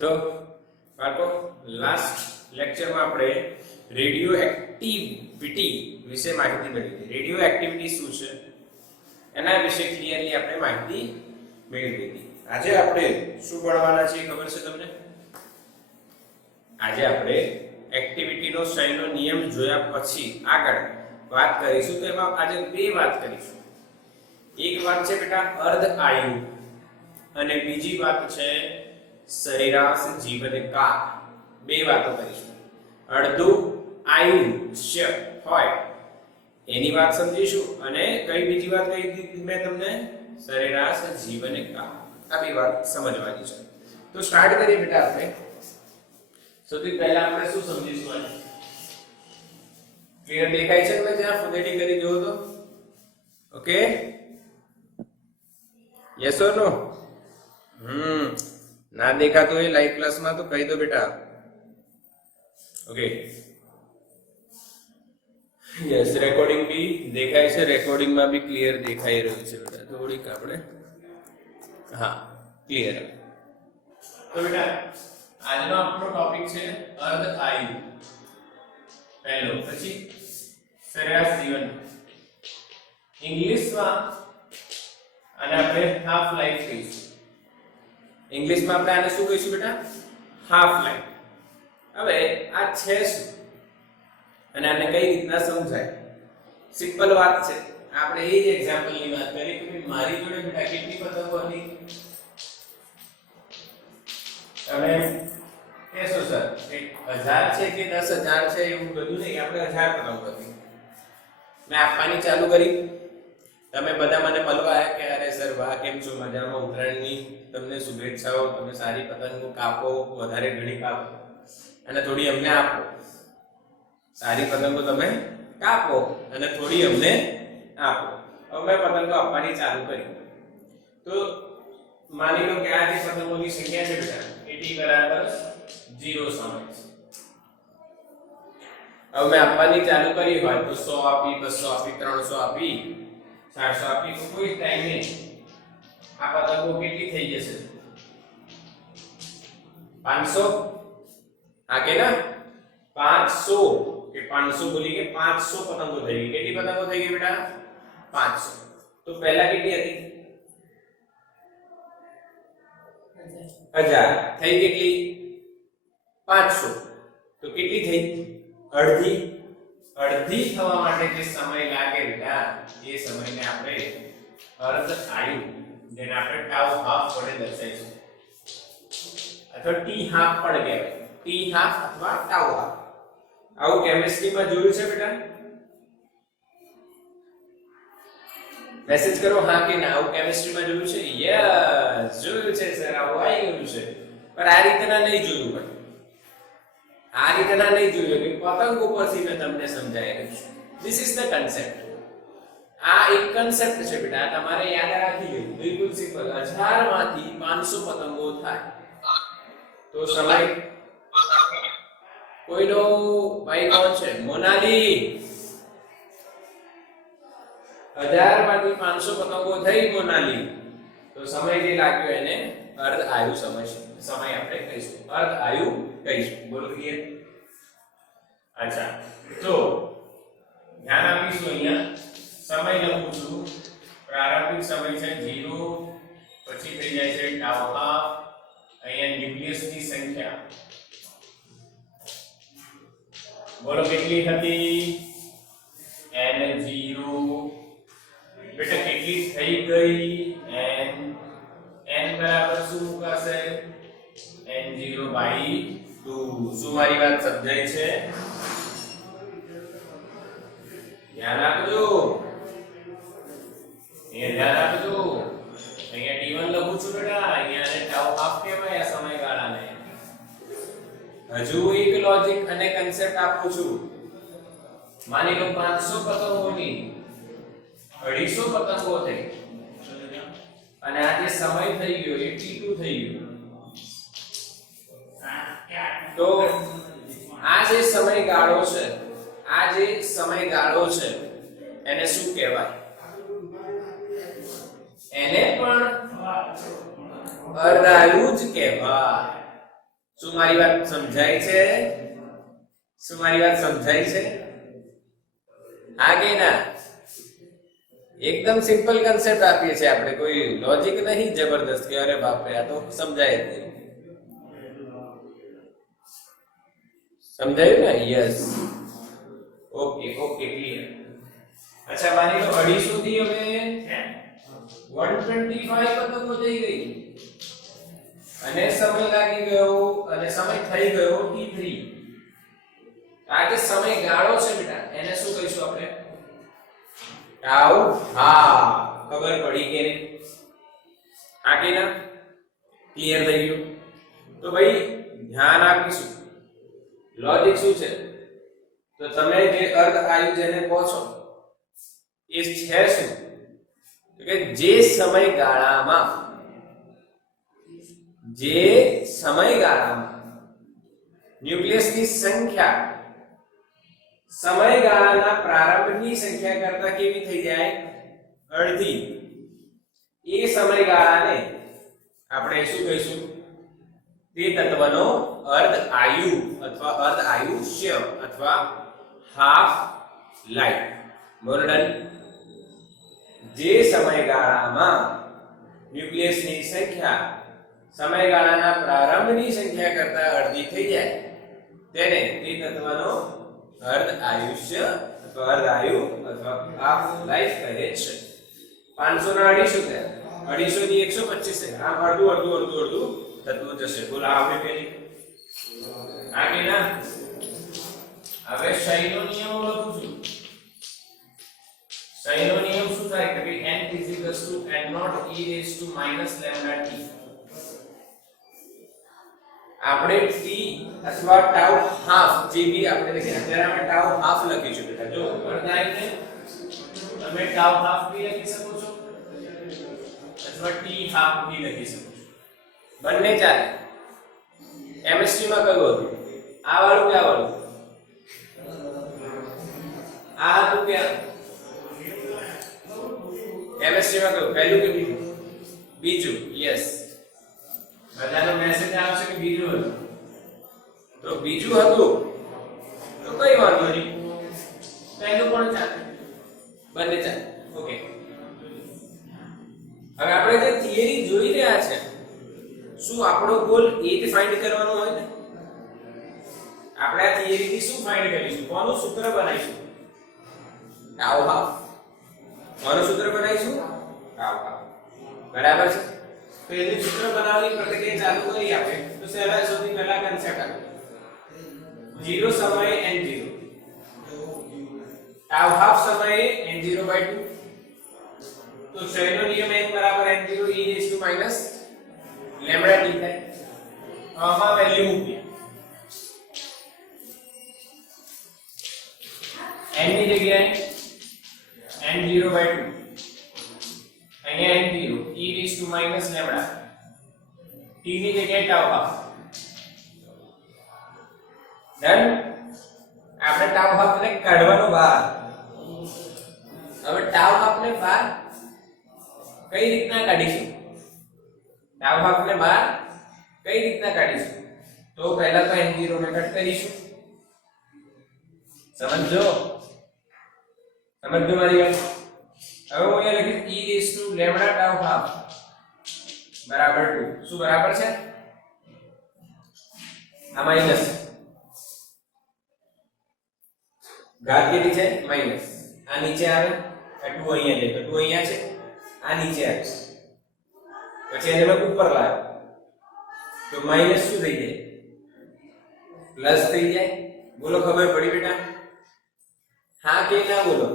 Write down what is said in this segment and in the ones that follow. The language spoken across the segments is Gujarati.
તો બાળકો લાસ્ટ લેક્ચરમાં આપણે રેડિયો એક્ટિવિટી વિશે માહિતી મેળવી. રેડિયો એક્ટિવિટી શું છે એના વિશે ક્લિયરલી આપણે માહિતી મેળવી હતી. આજે આપણે શું ભણવાના છે ખબર છે તમને? આજે આપણે એક્ટિવિટીનો શયનો નિયમ જોયા પછી આગળ વાત કરીશું. તો એમાં આજે બે વાત કરીશું. એક વાત છે બેટા અર્ધ આયુ અને બીજી વાત છે સરેરાશ જીવનકાળ. બે વાતો કરીશું. અડધું આયુષ્ય હોય એની વાત સમજીશું અને કઈ બીજી વાત કહી દીધી મેં તમને? સરેરાશ જીવનકાળ. આ બે વાત સમજવાની છે. તો સ્ટાર્ટ કરીએ બેટા આપણે. સૌથી પહેલા આપણે શું સમજીશું? આજે ક્લિયર દેખાય છે? મેં જ્યાં ફુદેડી કરી દો તો ઓકે, યસ ઓર નો? ના દેખાતો એ લાઈવ ક્લાસમાં તો કહી દો બેટા. ઓકે, યસ, રેકોર્ડિંગ બી દેખાય છે. રેકોર્ડિંગમાં બી ક્લિયર દેખાઈ રહ્યું છે બેટા. થોડીક આપણે હા ક્લિયર. તો બેટા આજનો આપણો ટોપિક છે અર્ધ આયુ પહેલો, પછી સરેરાશ જીવન ઇંગ્લિશમાં, અને આપણે હાફ લાઈફ કહીશું. ઇંગ્લિશમાં આપણે આને શું કહીશું બેટા? Half life. હવે આ છે શું અને આને કઈ રીતના સમજાય? સિમ્પલ વાત છે. આપણે એ જ એક્ઝામ્પલની વાત કરી કે મારી જોડે બેટા કેટલી પતંગો હતી? તમે કહેશો સર કે 1000 છે કે 10000 છે? એવું બધું નહીં. આપણે 1000 પતંગો હતી. મેં આપવાની ચાલુ કરી. તમે બધા મને મળવા આવ્યા કે અરે સર વાહ કેમ છો, મજામાં, ઉત્તરાયણની તમને શુભેચ્છાઓ, તમે સારી પતંગો કાપો, વધારે ઘણી કાપો અને થોડી અમને આપો. સારી પતંગો તમે કાપો અને થોડી અમને આપો. હવે મેં પતંગો આપવાની ચાલુ કરી. તો માની લો કે આ જે પતંગોની સંખ્યા છે બેટા 80 બરાબર 0 સમય છે. હવે મેં આપવાની ચાલુ કરી હોય તો 100 આપી, 200 આપી, 300 આપી, 400 આપી, તો કોઈ ટાઈમે આ પતંગો કેટલી થઈ જશે? 500. હા કે ના? 500 કે 500 બોલી કે 500 પતંગો થઈ ગઈ. કેટલી પતંગો થઈ ગઈ બેટા? 500. તો પહેલા કેટલી હતી? 1000. થઈ કેટલી? 500. તો કેટલી થઈ? અડધી. અડધી થવા માટે જે સમય લાગે બેટા એ સમયને આપણે અર્ધ આયુ, જેને આપણે ટાઉ હાફ વડે દર્શાવીશું અથવા ટી હાફ પણ કહેવાય. ટી હાફ અથવા ટાઉ હાફ. આવું કેમિસ્ટ્રીમાં જોયું છે બેટા? મેસેજ કરો હા કે ના. આવું કેમિસ્ટ્રીમાં જોયું છે? યસ જોયું છે સર, આવું આવી ગયું છે. પણ આ રીતના નહીં જોયું. પણ આ રીતના નહીં જોયું કે પતંગ ઉપરથી મેં તમને સમજાવી રહ્યું છું. This is the concept. આ એક કન્સેપ્ટ છે બેટા, તમારે યાદ રાખી લેવું. બિલકુલ સિમ્પલ. 1000 માંથી 500 પતંગો થાય તો સમય કોઈનો ભાઈ કોણ છે? મોનાલી. 1000 માંથી 500 પતંગો થઈ મોનાલી, તો સમય જે લાગ્યો એને અર્ધ આયુ સમય આપણે કહીશું. અર્ધ આયુ કહીશું. બોલો ક્લિયર? અચ્છા, તો ધ્યાન આપીશું. અહીંયા સમય લખું છું. પ્રારંભિક સમય છે 0, પછી થઈ જાય છે ટાઉ હાફ. અહીંયા ન્યુક્લિયસની સંખ્યા બોલો કેટલી હતી? n0. બેટા કેટલી થઈ ગઈ? n બરાબર શું મુકાશે? n0/2. શું મારી વાત સમજાય છે? ધ્યાન આપજો. ધ્યાન આપજો. અહીંયા t1 લખું છું બેટા. અહીંયા ટાઉ હાફ કહેવાય આ સમયગાળાને. હજુ એક લોજિક અને કન્સેપ્ટ આપું છું. માની લો 500 પતંગોની 250 પતંગો થઈ અને આ જે સમય થઈ ગયો 82 થઈ ગયો. તો આ જે સમયગાળો છે, એને શું કહેવાય? એને પણ અર્ધાયુ જ કહેવાય. શું મારી વાત સમજાય છે? શું મારી વાત સમજાય છે? હા કે ના? એકદમ સિમ્પલ કન્સેપ્ટ આપીએ છીએ આપણે, કોઈ લોજિક નહીં જબરદસ્ત કે અરે બાપ રે આ તો સમજાય જ નહીં. સમજાયું ને? યસ. Okay okay clear. અચ્છા માની લો 250 થી હવે 125 પતંગો થઈ ગઈ અને સમય લાગી ગયો અને સમય થઈ ગયો t3. આ જે સમય ગાળો છે બેટા એને શું કહીશું આપણે? ટાઉ. હા ખબર પડી કે નહીં? આ કે ના? ક્લિયર થઈ ગયું? તો ભાઈ ધ્યાન આપીશું. લોજિક શું છે? તો તમે જે અર્ધ આયુ જેને કહો છો એ છે શું? તો કે જે સમયગાળામાં ન્યુક્લિયસની સંખ્યા સમયગાળાના પ્રારંભની સંખ્યા કરતા કેવી થઈ જાય? અડધી. એ સમયગાળાને આપણે શું કહીશું? તે તત્વનો અર્ધ આયુ અથવા અર્ધ આયુષ્ય અથવા હાફ લાઈફ. બોલડન. જે સમયગાળામાં ન્યુક્લિયસની સંખ્યા સમયગાળાના પ્રારંભની સંખ્યા કરતા અડધી થઈ જાય તેને તે તત્વનો અર્ધ આયુષ્ય અથવા અર્ધ આયુ અથવા હાફ લાઈફ કહે છે. 500 ના 250 થયા. 250 થી 125 થયા. આમ અડધું અડધું અડધું અડધું થતું જશે. બોલો આવડે કે નહીં? આ કે ના? હવે શયનો નિયમ લખું છું. શયનો નિયમ શું થાય કે n n0 e λt. આપણે t અથવા ટાઉ હાફ જે બી આપણે લખીએ અત્યારે આપણે ટાઉ હાફ લખીશું બેટા. જો અર્ધાયને તમે ટાઉ હાફ બી લખી શકો છો અથવા t હાફ બી લખી શકો છો. બંને ચાલે. કેમિસ્ટ્રી માં કયું હતું? આ વાળું કે આ વાળું? આ હતું કે કેમિસ્ટ્રી માં કયું? પહેલું કે બીજું? બીજું. યસ. બધાનો મેસેજ આવશે કે બીજું હતું. તો બીજું હતું તો કઈ વાંધો નહીં, પહેલું પણ ચાલે, બંને ચાલે. ઓકે. હવે આપણે જે થિયરી જોઈ રહ્યા છે શું આપણો ગોલ એ જ ફાઇન્ડ કરવાનો હોય ને? આપણે આ થિયરી થી શું ફાઇન્ડ કરીશું? કોનું સૂત્ર બનાવીશું? Tau half. કોનું સૂત્ર બનાવીશું? Tau half. બરાબર છે. તો એનું સૂત્ર બનાવવાની પ્રક્રિયા ચાલુ કરી આપણે તો સૌથી પહેલા કન્સેપ્ટ આવે 0 સમયે n0 ટાઉ હાફ સમયે n0/2. તો શયનો નિયમ n બરાબર n0 e λt થાય. આમાં વેલ્યુ મૂકીએ n ની જગ્યાએ n0/2 અહીંયા n0 e λ t ની જગ્યાએ ટાઉ હાફ. ડન. આપણે ટાઉ હાફ ને કાઢવાનો બહાર. હવે ટાઉ હાફ ને બહાર કઈ રીતના કાઢીશું? ટાઉ હાફ ને બહાર કઈ રીતના કાઢીશું? તો પહેલા તો n0 ને કટ કરીશું. સમજો મારી વાત. હવે હું અહીંયા લખીશ e λ ટાઉ હાફ બરાબર 2. શું બરાબર છે? આ માઈનસ ઘાત કેટલી છે? માઈનસ. આ નીચે આવે આ 2 અહીંયા છે તો 2 અહીંયા છે, આ નીચે આવે પછી એને મેં ઉપર લાવ્યો તો માઈનસ શું થઈ જાય? પ્લસ થઈ જાય. બોલો ખબર પડી બેટા? હા કે ના? બોલો.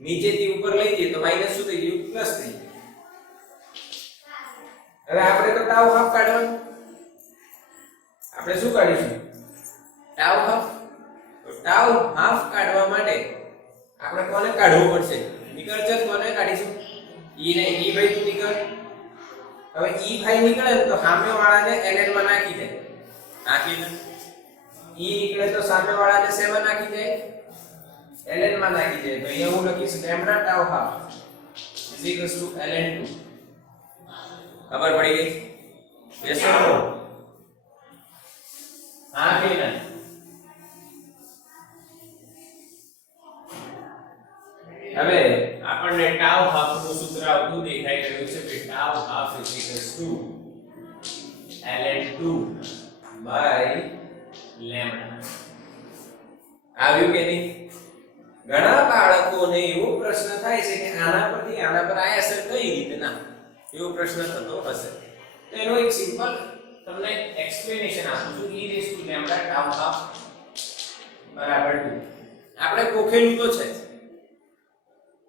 નીચેથી ઉપર લઈ જઈએ તો માઈનસ શું થઈ ગયું? પ્લસ થઈ ગયું. હવે આપણે તો ટાઉ હાફ કાઢવાનું. આપણે શું કાઢીશું? Tau half. તો ટાઉ હાફ કાઢવા માટે આપણે કોને કાઢવું પડશે? નીકળશે કોને કાઢીશું? e ને e/2 નીકળ. હવે e5 નીકળે તો સામેવાળાને ln માં નાખી દે. નાખીને e નીકળે તો સામેવાળાને 7 નાખી દે, ln માં નાખી દે. તો અહીંયા હું લખીશ λ ટાઉ હાફ ln2. ખબર પડી ગઈ? Yes or no? ln2 by lambda. આવ્યું કે નહીં? ઘણા બાળકોને એવો પ્રશ્ન થાય છે કે આના પરથી આના પર આયા છે કઈ રીતે ના, એવો પ્રશ્ન થતો હશે. તો એનો એક સિમ્પલ તમને એક્સપ્લેનેશન આપું છું. e raise to lambda tau half બરાબર 2. આપણે કોખેલું તો છે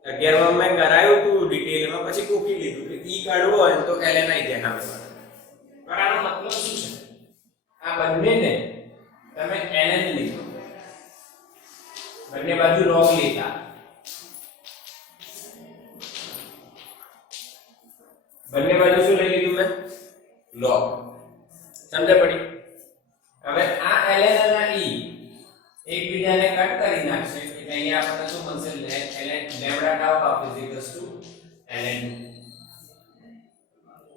11 માં મેં કરાયું હતું ડિટેલમાં, પછી કોખી લીધું કે e કાઢવો હોય તો ln આઈ જાય સામે. પણ આનો મતલબ શું છે? આ બંનેને તમે ln લીધો, બંને બાજુ log લેતા, બંને બાજુ શું લઈ લીધું મેં? log. સમજ પડી? હવે આ ln અને e એકબીજાને કટ કરી નાખશે એટલે અહીંયા આપણને શું બનશે? ln lambda tau half is equals to ln.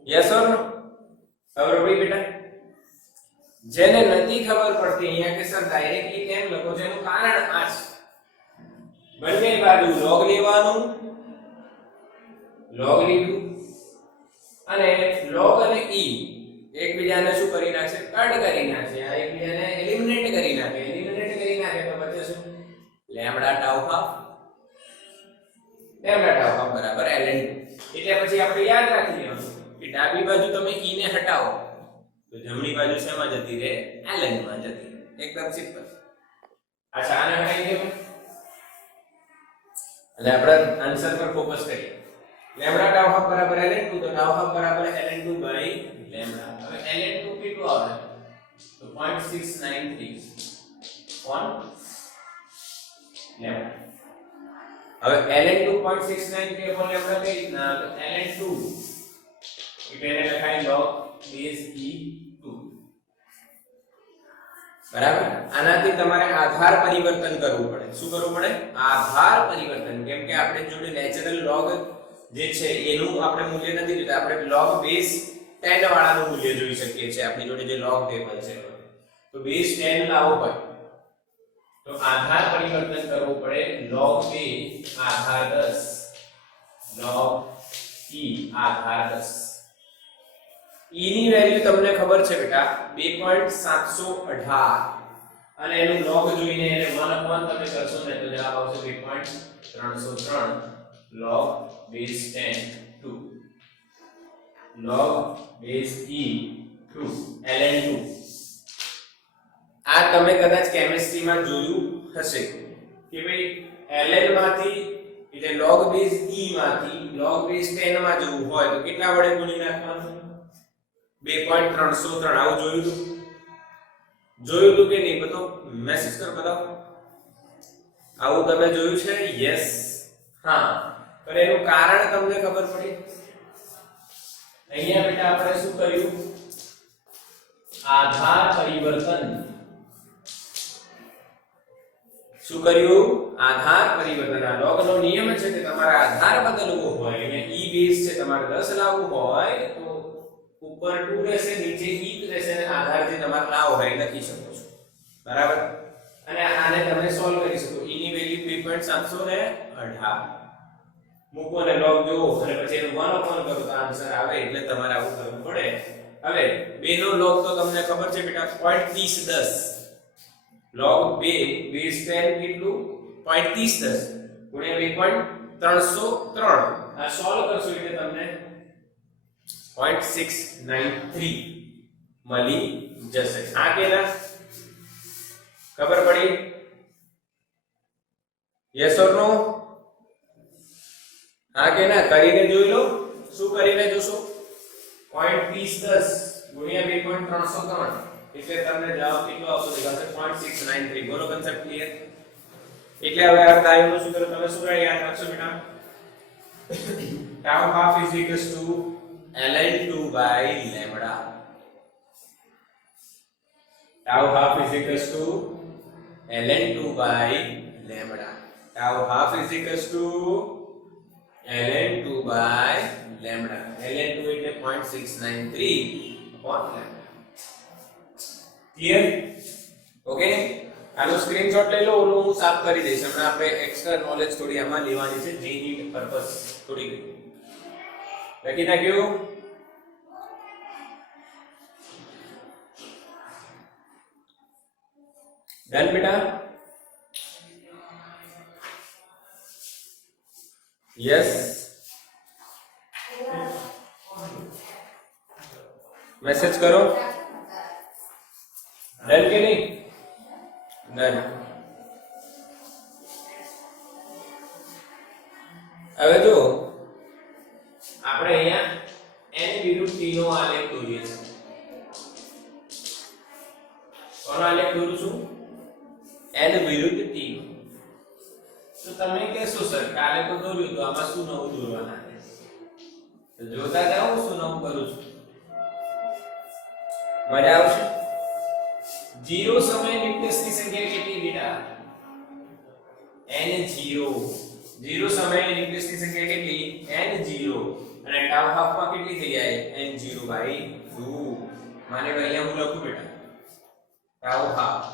Yes or no? ખબર પડી બેટા? જેને નથી ખબર પડતી અહીંયા કે સર ડાયરેક્ટલી કેમ લખો છો, એનું કારણ આ છે. બંને બાજુ log લેવાનું, log લીધું, અને log અને e એકબીજાને શું કરી નાખશે? કટ કરી નાખશે. આ એકબીજાને એલિમિનેટ કરી નાખે. એલિમિનેટ કરી નાખે તો બચે શું? Lambda tau half. Lambda tau half બરાબર ln2. એટલે પછી આપણે યાદ રાખી લેવાનું કે ડાબી બાજુ તમે e ને હટાવો તો જમણી બાજુ શેમાં જતી રહે? ln માં જતી રહે. એકદમ સિમ્પલ. અચ્છા, આને હટાવી દે એટલે આપણે આન્સર પર ફોકસ કરીએ. લેમ્ડા ટાઉ હાફ બરાબર ln2 તો ટાઉ હાફ બરાબર ln2 બાય લેમ્ડા. હવે ln2 કેટલું આવે? તો 0.693 ઓન લેમ્ડા. હવે ln2 0.693 upon લેમ્ડા કઈ રીતના? તો ln2 એટલે એને લખાય log base e2 બરાબર. આનાથી તમારે આધાર પરિવર્તન કરવું પડે. શું કરવું પડે? આધાર પરિવર્તન. કેમ કે આપણે જોડે નેચરલ log જે છે એનું આપણે મૂલ્ય નથી જોતા, આપણે log base 10 વાળાનું મૂલ્ય જોઈ શકીએ છીએ. આપણી જોડે જે log ટેબલ છે તો base 10 લાવવો હોય તો આધાર પરિવર્તન કરવું પડે. log a Aadhaar 10 log e Aadhaar 10. e ની વેલ્યુ તમને ખબર છે બેટા 2.718 અને એનું log જોઈને એને 1 તમે કરશો ને તો જવાબ આવશે 2.303 log base 10 2 log base e2 ln2. આ તમે કદાચ કેમિસ્ટ્રીમાં જોયું હશે કે ભાઈ ln માંથી એટલે log base e માંથી log base 10 માં જવું હોય તો કેટલા વડે ગુણી નાખવાનું? 2.303. આવું જોયું હતું? જોયું હતું કે નહીં? બધો મેસેજ કર બતાવો. આવું તમે જોયું છે? યસ. હા, પણ એનું કારણ તમને ખબર પડી? અહીંયા બેટા આપણે શું કર્યું? આધાર પરિવર્તન. શું કર્યું? આધાર પરિવર્તન. આ log નો નિયમ છે કે તમારે આધાર બદલવો હોય અને e બેઝ છે તમારે 10 લાવવું હોય તો ઉપર 2 રહેશે, નીચે e રહેશે અને આધાર જે તમારે લાવવો હોય લખી શકો છો. બરાબર. અને આને તમે સોલ્વ કરી શકો. e ની વેલ્યુ 2.718 મૂકો અને log જોવો અને પછી એનું 1 upon કરો તો આન્સર આવે. એટલે તમારે આવું કરવું પડે. હવે 2 નો log તો તમને ખબર છે બેટા 0.3010 log 2 base 10 કેટલું? 0.3010 ગુણ્યા 2.303. આ સોલ્વ કરશો એટલે તમને 0.693 મળી જશે. આ કેના ખબર પડી? યસ ઓર નો? હા કે ના? કરીને જોઈ લો. શું કરીને જોશો? 0.3010 ગુણ્યા 2.303 એટલે તમને જવાબ કેટલો આવશે? દેખાશે 0.693. બોલો કન્સેપ્ટ ક્લિયર? એટલે હવે આ ટાઈમનું સૂત્ર તમે શું યાદ રાખશો બેટા? tau half is equals to ln2 by lambda. Tau half is equals to ln2 by lambda. Tau half is equals to ln2 by lambda. ln2 એટલે 0.693 upon lambda. Clear? Okay? આનો સ્ક્રીનશોટ લઈ લો. ઓલું હું સાફ કરી દઈશ. હમણાં આપણે એક્સ્ટ્રા નોલેજ થોડી આમાં લેવાની છે. જે નીડ પર્પસ થોડી લખી નાખ્યું. ડન બેટા? યસ, મેસેજ કરો. ડન કે નહીં? ડન. હવે જો આપણે અહીંયા n વિરુદ્ધ t નો આલેખ દોરીએ છીએ. કોનો આલેખ દોરું છું? n વિરુદ્ધ t. તો તમે કહેશો સર કાલે તો દોર્યું તો આમાં શું નવું દોરવાના છે? તો જોતા જાઓ શું નવું કરું છું. મજા આવશે. 0 સમય ન્યુક્લિયસની સંખ્યા કેટલી બેટા? n0. 0 સમયે ન્યુક્લિયસની સંખ્યા કેટલી? n0. અને ટાઉ હાફ માં કેટલી થઈ જાય? n0/2. માને અહીંયા હું લખું બેટા ટાઉ હાફ.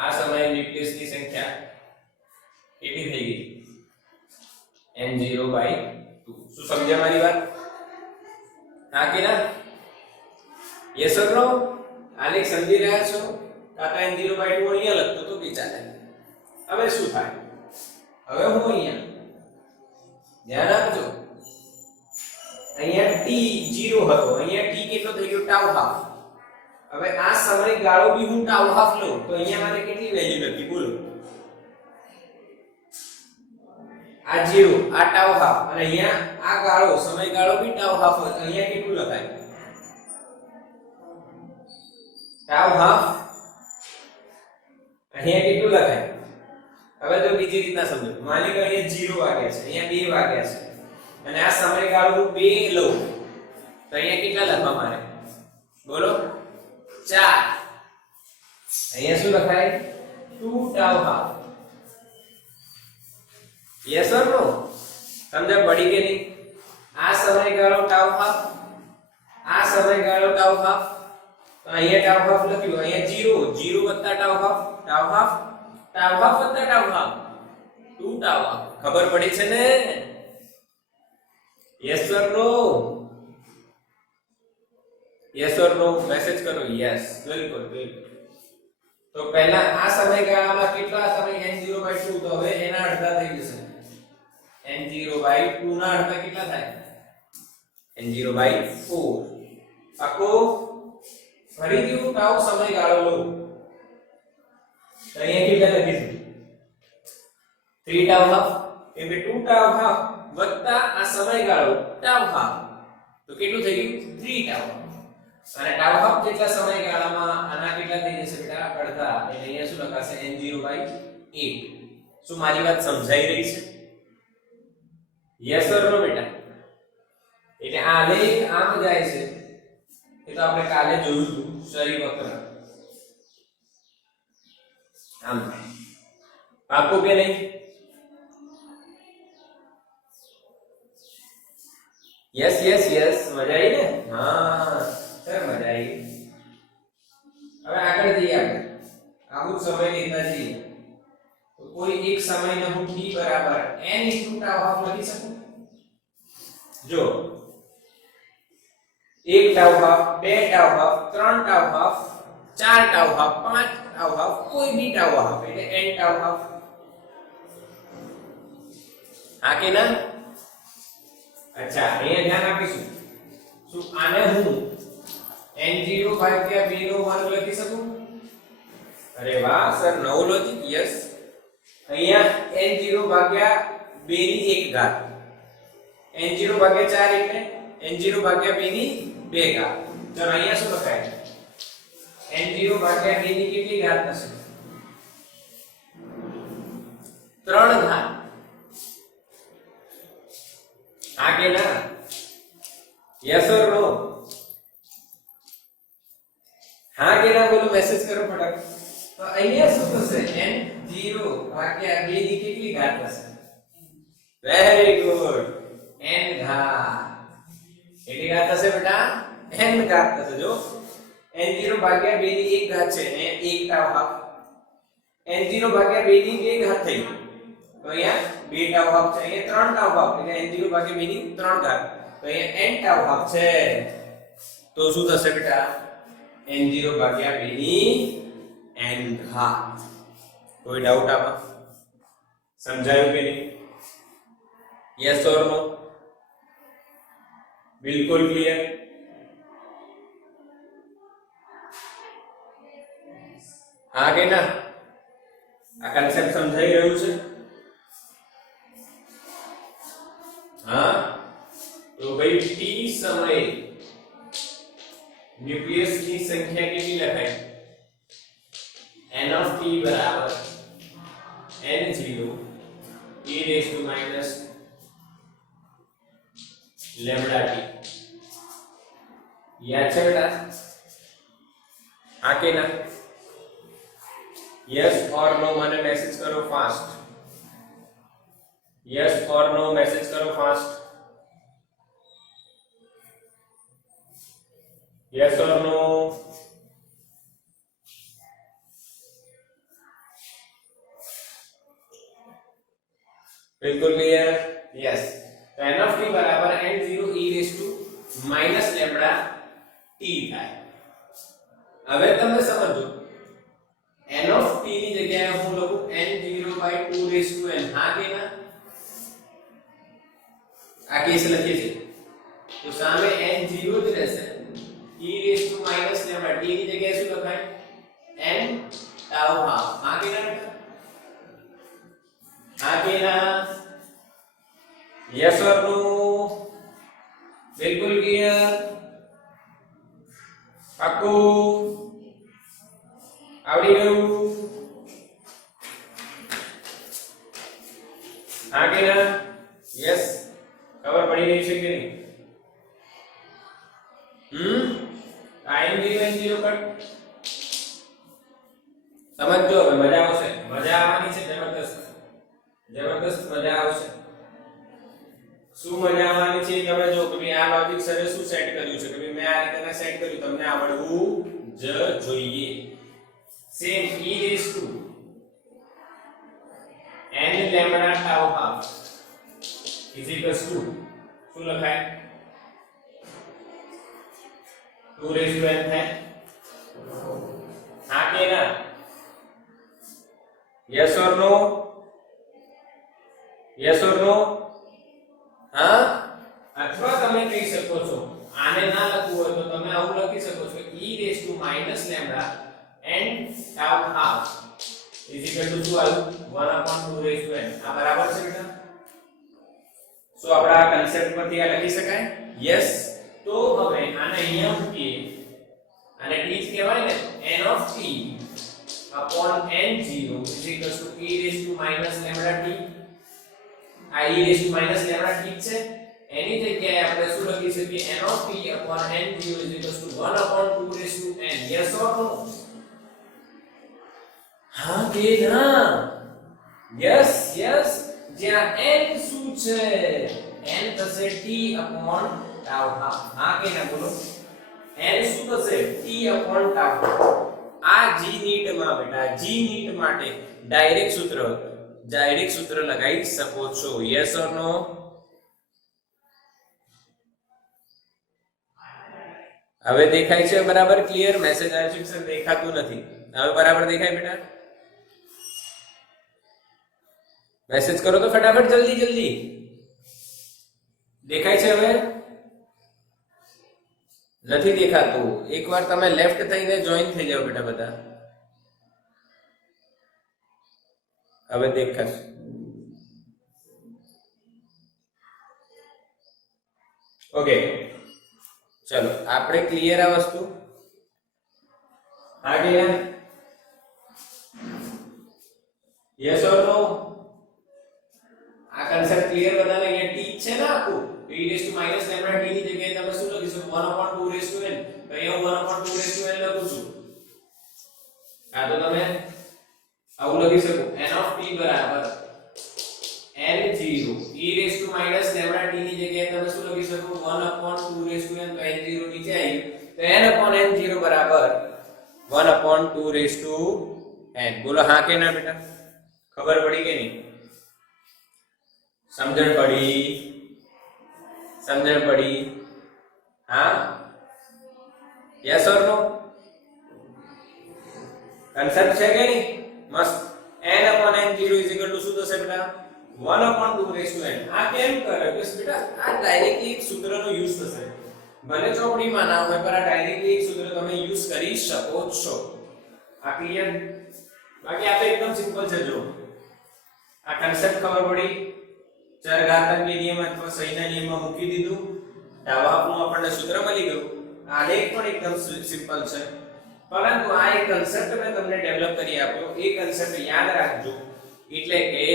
આ સમયે ન્યુક્લિયસની સંખ્યા કેટલી થઈ ગઈ? n0/2. શું સમજ્યા મારી વાત? હા કે ના? યસ ઓર નો? આલેખ સમજી રહ્યા છો? કાકા n0/2 અહીંયા લખતો તો બી ચાલે. હવે શું થાય? હવે હું અહીંયા ધ્યાન આપજો. અહીંયા t 0 હતો, અહીંયા t કેટલો થઈ ગયો? Tau half. હવે આ સમયગાળો બી હું ટાઉ હાફ લઉં તો અહીંયા મારે કેટલી વેલ્યુ લખી બોલો? આ 0, આ ટાઉ હાફ, અને અહીંયા આ ગાળો સમયગાળો બી ટાઉ હાફ હોય તો અહીંયા કેટલું લખાય? Tau half. અહીંયા કેટલું લખાય? હવે તો બીજી રીતના સમજો. માની લો અહીંયા 0 વાગ્યા છે, અહીંયા 2 વાગ્યા છે, અને આ સમયગાળો હું 2 લઉં તો અહીંયા કેટલા લખવા મારે? બોલો? 4. અહીંયા શું લખાય? 2 ટાઉ હાફ. યસ ઓર નો? સમજ પડી કે નહીં? આ સમયગાળો ટાઉ હાફ, આ સમયગાળો ટાઉ હાફ. તો અહીંયા ટાઉ હાફ લખ્યું, અહીંયા 0, 0 વત્તા tau half, tau half, tau half વત્તા ટાઉ હાફ, 2 ટાઉ હાફ. ખબર પડી છે ને? Yes or no? Yes or no? Message કરો. Yes, very good, very good. તો પહેલા આ સમયગાળામાં કેટલા સમય? n0/2. તો હવે એના અડધા થઈ જશે. n0/2 ના અડધા કેટલા થાય? n0/4. આખો ફરીથી હું ટાઉ સમયગાળો લઉં તો અહીંયા કેટલા લખીશું? 3 ટાઉ હાફ. એટલે 2 ટાઉ હાફ વત્તા આ સમયગાળો ટાઉ હાફ, તો કેટલું થઈ ગયું? 3 ટાઉ હાફ. અને ટાઉ હાફ જેટલા સમયગાળામાં આના કેટલા થઈ જશે બેટા? અડધા. એટલે અહીંયા શું લખાશે? n0/8. શું મારી વાત સમજાઈ રહી છે? યસ ઓર નો બેટા? એટલે આ આલેખ આમ જાય છે એ તો આપણે કાલે જોયું હતું. શરી વક્ર આમ પાકું કે નહીં? Yes yes yes. મજા આવી ને? હા સર મજા આવી. હવે આગળ જઈએ. આપણે આવું સમયની રીતના જઈએ તો કોઈ એક સમયને હું t બરાબર n * ટાઉ હાફ લખી શકું. જો 1 tau half, 2 tau half, 3 tau half, 4 tau half, 5 tau half, કોઈ બી ટાઉ હાફ, એટલે n ટાઉ હાફ. હા કે ના? અચ્છા, અહીંયા ધ્યાન આપીશું. શું આને હું n0/2 નો વર્ગ લખી શકું? અરે વાહ સર, નવો લોજિક. યસ. અહીંયા n0/2 ની 1 ઘાત, n0/4 એટલે n0/2 ની 2 ઘાત. તો અહીંયા શું લખાય? n0/2 ની કેટલી ઘાત થશે? 3 ઘાત. આ કે ના? યસ ઓર નો? હા કે ના બોલો? મેસેજ કરો ફટાફટ. તો અહીંયા શું થશે? n0/2 ની કેટલી ઘાત થશે? વેરી ગુડ, n ઘાત. કેટલી ઘાત થશે બેટા? n ઘાત થશે. જો n0/2 ની 1 ઘાત છે અને 1 ટાઉ હાફ. n0/2 ની 2 ઘાત થઈ. તો અહીંયા 2 ટાઉ હાફ છે, અહીંયા 3 ટાઉ હાફ, એટલે n0/2 ની 3 ઘાત. તો અહીંયા n ટાઉ હાફ છે. તો શું થશે બેટા? n0/2 ની एंड हा कोई डाउट आप समझाયું કે નહીં यस और नो बिल्कुल क्लियर हाँ કે ના આ કન્સેપ્ટ સમજાઈ રહ્યું છે हाँ तो भाई t समय न्यूक्लियस की संख्या कितनी लखाई n of t बराबर n0 e raised to minus lambda t याद છે बेटा हाँ के ना यस और नो મને મેસેજ કરો ફાસ્ટ यस और नो मैसेज करो फास्ट यस और नो बिल्कुल क्लियर यस तो n of t बराबर n0 e raised to minus lambda t થાય હવે તમે સમજો n of t ની જગ્યાએ હું લખું n0/2 raised to n હા કે ના આ કેસ લખીએ છીએ તો સામે n0 જ રહેશે e raised to minus lambda t ની જગ્યાએ શું લખાય n tau half હા કે ના બેટા हाँ के ना यस और नो बिल्कुल क्लियर पाक्कू आवड़ी गયું हाँ के ना यस खबर पड़ी रही है कि नहीं n0 कट समझो હવે મજા આવશે મજા આવવાની છે जबरदस्त मजा આવશે શું મજા આવવાની છે તમે જો કે આ લોજિક સરે શું સેટ કર્યું છે કે મેં આ રીતે સેટ કર્યું તમને આવડવું જ જોઈએ same e raised to n lambda tau half is equals to શું લખાય 2 raised to n થાય હા કે ના yes or no यस और नो हाँ अथवा તમે કહી શકો છો આને ના લખવું હોય તો તમે આવું લખી શકો છો e raised to minus lambda n tau half is equal to શું આવ્યું 1/2 raised to n આ બરાબર છે બેટા સો આપણે આ કન્સેપ્ટ પરથી આ લખી શકાય યસ તો હવે આને અહીંયા મૂકીએ અને t કહેવાય ને n of t upon n0 is equal to e raised to minus lambda t આ e raised to minus lambda ઠીક છે એની જગ્યાએ આપણે શું લખી શકીએ n of t upon n0 is equal to 1/2 raised to n yes or no હા કે ના yes yes જ્યાં n શું છે n થશે t upon tau half હા કે ના બોલો n શું થશે t upon tau આ g નીટ માં બેટા g નીટ માટે डायरेक्ट सूत्र लगाई सको છો यस और नो હવે દેખાય છે બરાબર ક્લિયર મેસેજ આવ્યો છે સર દેખાતું નથી હવે બરાબર દેખાય બેટા મેસેજ કરો તો ફટાફટ જલ્દી દેખાય છે હવે નથી દેખાતું એકવાર તમે લેફ્ટ થઈને જોઈન થઈ જાવ બેટા બધા હવે દેખાશે ओके चलो આપણે ક્લિયર આ વસ્તુ આગે यस और नो આ કન્સેપ્ટ ક્લિયર બધાને અહીંયા t છે ને આખું e raised to minus lambda t ની જગ્યાએ તમે શું લખી શકો 1/2 raised to n તો અહીંયા 1/2 raised to n લખું છું આ તો તમે આવું લખી શકો n of t બરાબર n0 e raised to minus lambda t ની જગ્યાએ તમે શું લખી શકો 1/2 raised to n તો n0 નીચે આવ્યું તો n/n0 બરાબર 1/2 raised to n બોલો હા કે ના બેટા ખબર પડી કે નહીં સમજણ પડી હા यस और नो કન્સેપ્ટ છે કે નહીં? મસ્ત. n upon n0 is equal to શું થશે બેટા? 1 upon 2 raised to n. આ કેમ કરે કે બેટા આ ડાયરેક્ટલી એક સૂત્રનો યુઝ થશે. ભલે ચોપડીમાં ના હોય પણ આ ડાયરેક્ટલી એક સૂત્ર તમે યુઝ કરી શકો છો. આ ક્લિયર? બાકી આ તો એકદમ સિમ્પલ છે. જો આ કન્સેપ્ટ ખબર પડી, ચરઘાતાંકીય નિયમ અથવા સહીના નિયમમાં મૂકી દીધું, ડાબા હાથનું આપણને સૂત્ર મળી ગયું. આલેખ પણ એકદમ સિમ્પલ છે, પરંતુ આ એક કન્સેપ્ટ મેં તમને ડેવલપ કરી આપ્યો. એ કન્સેપ્ટ યાદ રાખજો. એટલે કે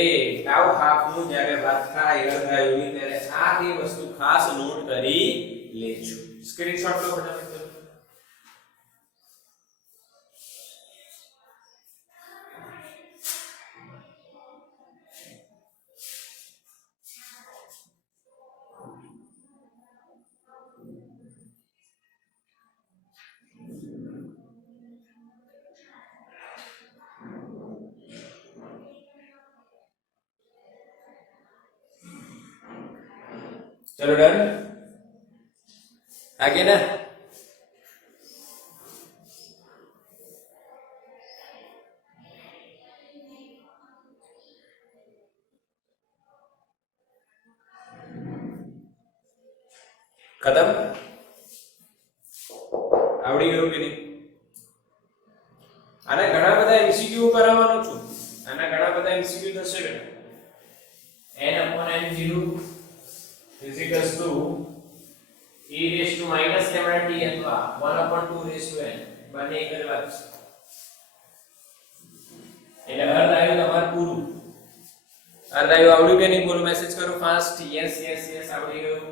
ટાઉ હાફનું જ્યારે વાત થાય અર્ધાયુની ત્યારે આ બે વસ્તુ ખાસ નોટ કરી લેજો. સ્ક્રીનશોટ લો ફટાફટ. चलो डन. आगे ना खत्म. आवड़ी गયું કે નહીં? આને ઘણા બધા એમસીક્યુ કરાવવાનો છું. આના ઘણા બધા એમસીક્યુ થશે બેટા. n upon n0 is equals to e raised to minus lambda t અથવા 1 upon 2 raised to n. બંને એક જ વાત છે. એટલે અર્ધ આવ્યું તમારું પૂરું. અર્ધ આવ્યું આવડ્યું કે નહીં? બોલો, મેસેજ કરો ફાસ્ટ. યસ યસ યસ આવડી ગયું.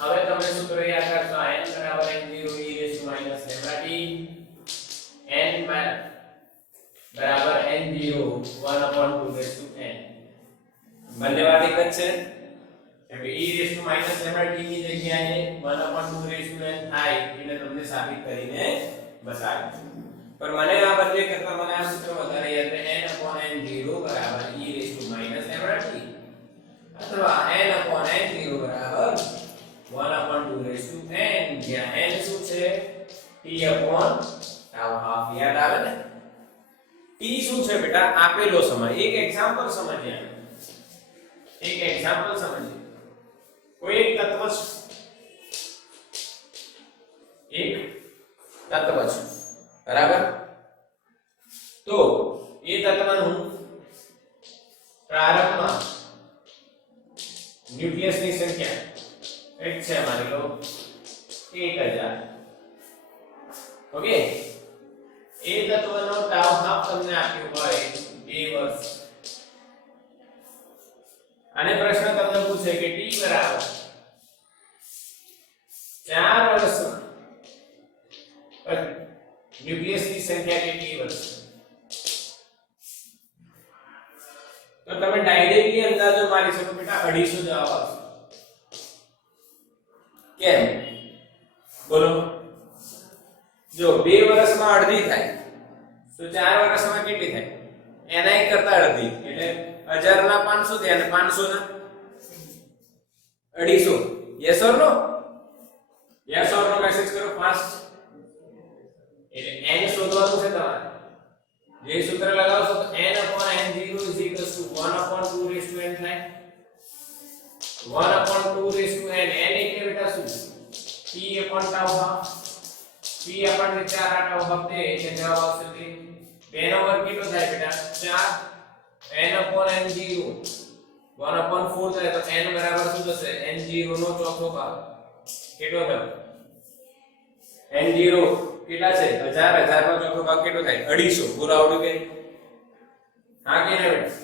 હવે તમને સૂત્ર યાદ રાખજો. n બરાબર n0 e raised to minus lambda t, n બરાબર n0 1 upon 2 raised to n. બંને વાત એક જ છે. એટલે e raised to minus lambda t ની જગ્યાએ 1 upon 2 raised to n થાય એટલે તમને સાબિત કરીને બતાવ્યું. પણ મને આ બંને કરતા મને આ સૂત્ર વધારે યાદ રહે. n upon n0 બરાબર e raised to minus lambda t અથવા n upon n0 બરાબર 1 upon 2 raised to n, જ્યાં n શું છે? t upon tau half. યાદ આવે ને? t શું છે બેટા? આપેલો સમય. એક એક્ઝામ્પલ સમજીએ. એક એક્ઝામ્પલ સમજીએ. कोई एक तत्व છે બરાબર? તો એ તત્વનું પ્રારંભમાં ન્યુક્લિયસની સંખ્યા એક છે, માની લો 1000. ઓકે, એ તત્વનો ટાઉ હાફ તમને આપ્યું હોય 2 વર્ષ, અને પ્રશ્ન તમને પૂછે કે t બરાબર 4 વર્ષમાં ન્યુક્લિયસની સંખ્યા કેટલી વધશે? તો તમે ડાયરેક્ટલી અંદાજો મારી શકો બેટા 250 જવાબ આવશે. કેમ? બોલો. જો 2 વર્ષમાં અડધી થાય તો 4 વર્ષમાં કેટલી થાય? એના એક કરતા અડધી, એટલે 1000 ના 500 થયા અને 500 ના 250. Yes or no? Yes or no message કરો ફાસ્ટ. એટલે n શોધવાનું છે તમારે. જે સૂત્ર લગાવશો તો n upon n0 is equals to 1 upon 2 raised to n થાય. 1 upon 2 raised to n. n એટલે બેટા શું? p upon tau half. p આપણને 4 આ tau half દે એટલે જવાબ આવશે 2 નો વર્ગ કેટલો થાય બેટા? 4. n upon n0 1 upon 4 થાય તો n બરાબર શું થશે? n0 નો ચોથો ભાગ. કેટલો થયો? n0 કેટલા છે? 1000. 1000 નો ચોથો ભાગ કેટલો થાય? 250. બોલો આવડ્યું કે? હા કે ના બેટા?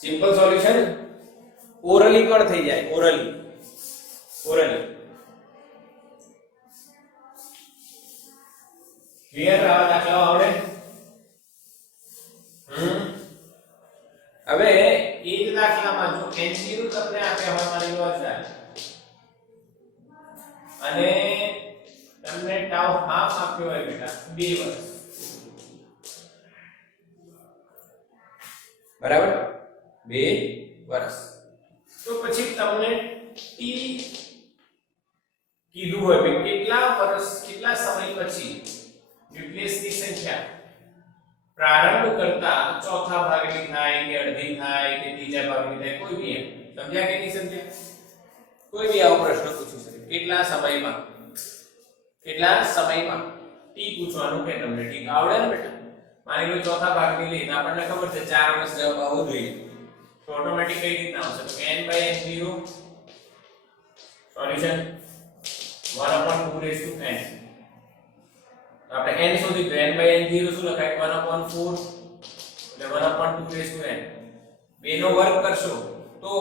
Simple solution. ઓરલી પણ થઈ જાય. Orally clear? આ દાખલાઓ આવડે? હવે એ જ દાખલામાં જો n0 તમને આપ્યા હોય માની લો 1000 અને તમને ટાઉ હાફ આપ્યો હોય બેટા 2 વર્ષ, બરાબર? 2 વર્ષ. તો પછી તમને ટી કીધું હોય કે કેટલા વર્ષ, કેટલા સમય પછી ન્યુક્લિયસની સંખ્યા પ્રારંભ કરતા ચોથા ભાગની થાય કે અડધી થાય કે ત્રીજા ભાગની થાય, કોઈ બી એમ. સમજ્યા કે નહીં સમજ્યા? કોઈ બી આવો પ્રશ્ન પૂછી શકે. કેટલા સમયમાં ટી પૂછવાનું કે તમને ટી આવડે ને બેટા? માની લો ચોથા ભાગની લઈને આપણને ખબર છે 4 વર્ષ જવાબ આવવો જોઈએ, તો ઓટોમેટિક કઈ રીતના આવશે? તો n/n0 solution 1/2 raised to n. આપણે n શોધી તો n/n0 શું લખાય? 1/4 એટલે 1/2 raised to n. બે નો વર્ગ કરશો તો